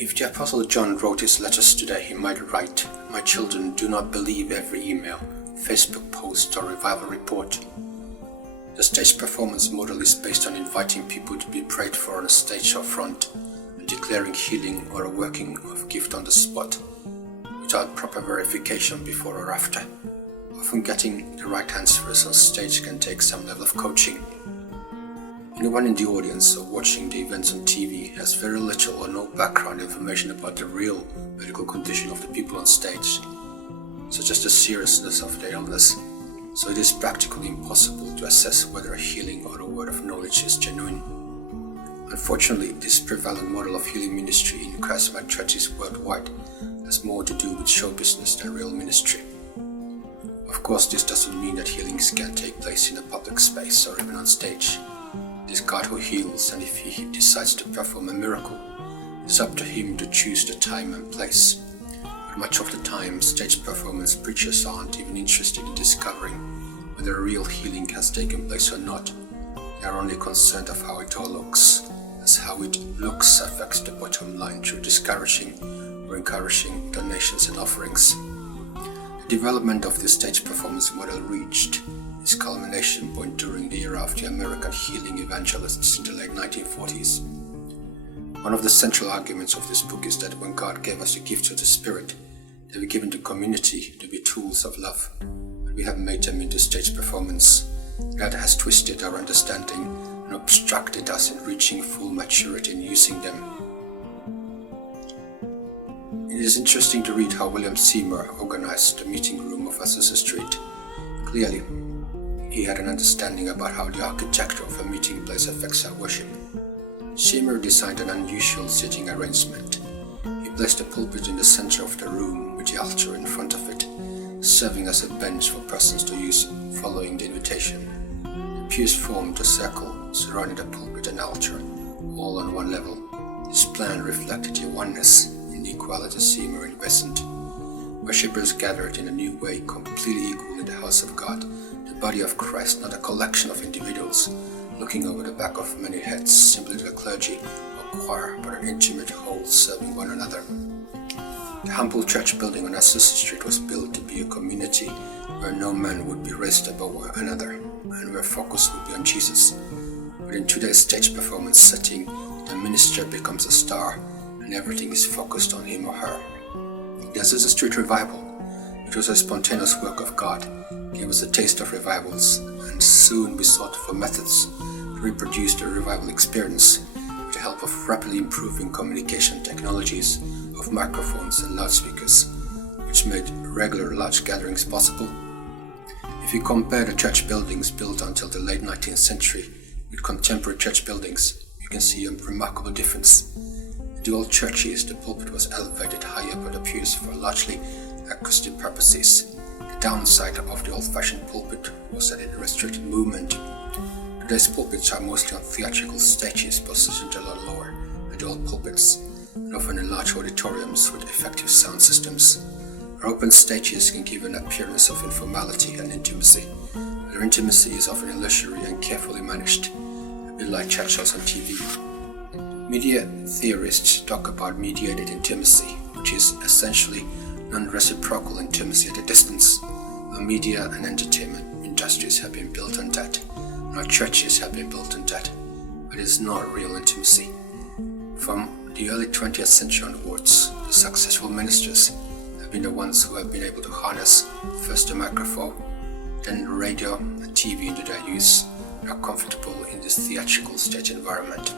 If the Apostle John wrote his letters today, he might write, "My children, do not believe every email, Facebook post or revival report." The stage performance model is based on inviting people to be prayed for on a stage or front and declaring healing or a working of gift on the spot, without proper verification before or after. Often getting the right answers on stage can take some level of coaching. Anyone in the audience or watching the events on TV has very little or no background information about the real medical condition of the people on stage, such as the seriousness of their illness, so it is practically impossible to assess whether a healing or a word of knowledge is genuine. Unfortunately, this prevalent model of healing ministry in charismatic churches worldwide has more to do with show business than real ministry. Of course, this doesn't mean that healings can't take place in a public space or even on stage. It is God who heals, and if He decides to perform a miracle, it is up to Him to choose the time and place. But much of the time, stage performance preachers aren't even interested in discovering whether a real healing has taken place or not. They are only concerned of how it all looks, as how it looks affects the bottom line through discouraging or encouraging donations and offerings. The development of this stage performance model reached its culmination point during the era of the American healing evangelists in the late 1940s. One of the central arguments of this book is that when God gave us the gifts of the Spirit, they were given to community to be tools of love, but we have made them into stage performance. That has twisted our understanding and obstructed us in reaching full maturity in using them. It is interesting to read how William Seymour organized the meeting room of Azusa Street. Clearly, he had an understanding about how the architecture of a meeting place affects our worship. Seymour designed an unusual seating arrangement. He placed a pulpit in the center of the room with the altar in front of it, serving as a bench for persons to use following the invitation. The pews formed a circle surrounding the pulpit and altar, all on one level. This plan reflected the oneness and equality Seymour envisioned. Worshippers gathered in a new way, completely equal in the house of God, the body of Christ, not a collection of individuals looking over the back of many heads, simply the clergy or choir, but an intimate whole serving one another. The humble church building on Azusa Street was built to be a community where no man would be raised above another and where focus would be on Jesus. But in today's stage performance setting, the minister becomes a star and everything is focused on him or her. The Azusa Street revival, which was a spontaneous work of God, gave us a taste of revivals, and soon we sought for methods to reproduce the revival experience with the help of rapidly improving communication technologies of microphones and loudspeakers, which made regular large gatherings possible. If you compare the church buildings built until the late 19th century with contemporary church buildings, you can see a remarkable difference. In the old churches, the pulpit was elevated high up at the pews for largely acoustic purposes. The downside of the old-fashioned pulpit was that it restricted movement. Today's pulpits are mostly on theatrical stages positioned a lot lower than the old pulpits, and often in large auditoriums with effective sound systems. Our open stages can give an appearance of informality and intimacy. Their intimacy is often illusory and carefully managed, a bit like church shows on TV. Media theorists talk about mediated intimacy, which is essentially non-reciprocal intimacy at a distance. Our media and entertainment industries have been built on that, and our churches have been built on that, but it is not real intimacy. From the early 20th century onwards, the successful ministers have been the ones who have been able to harness first the microphone, then radio and TV into their use, and are comfortable in this theatrical stage environment.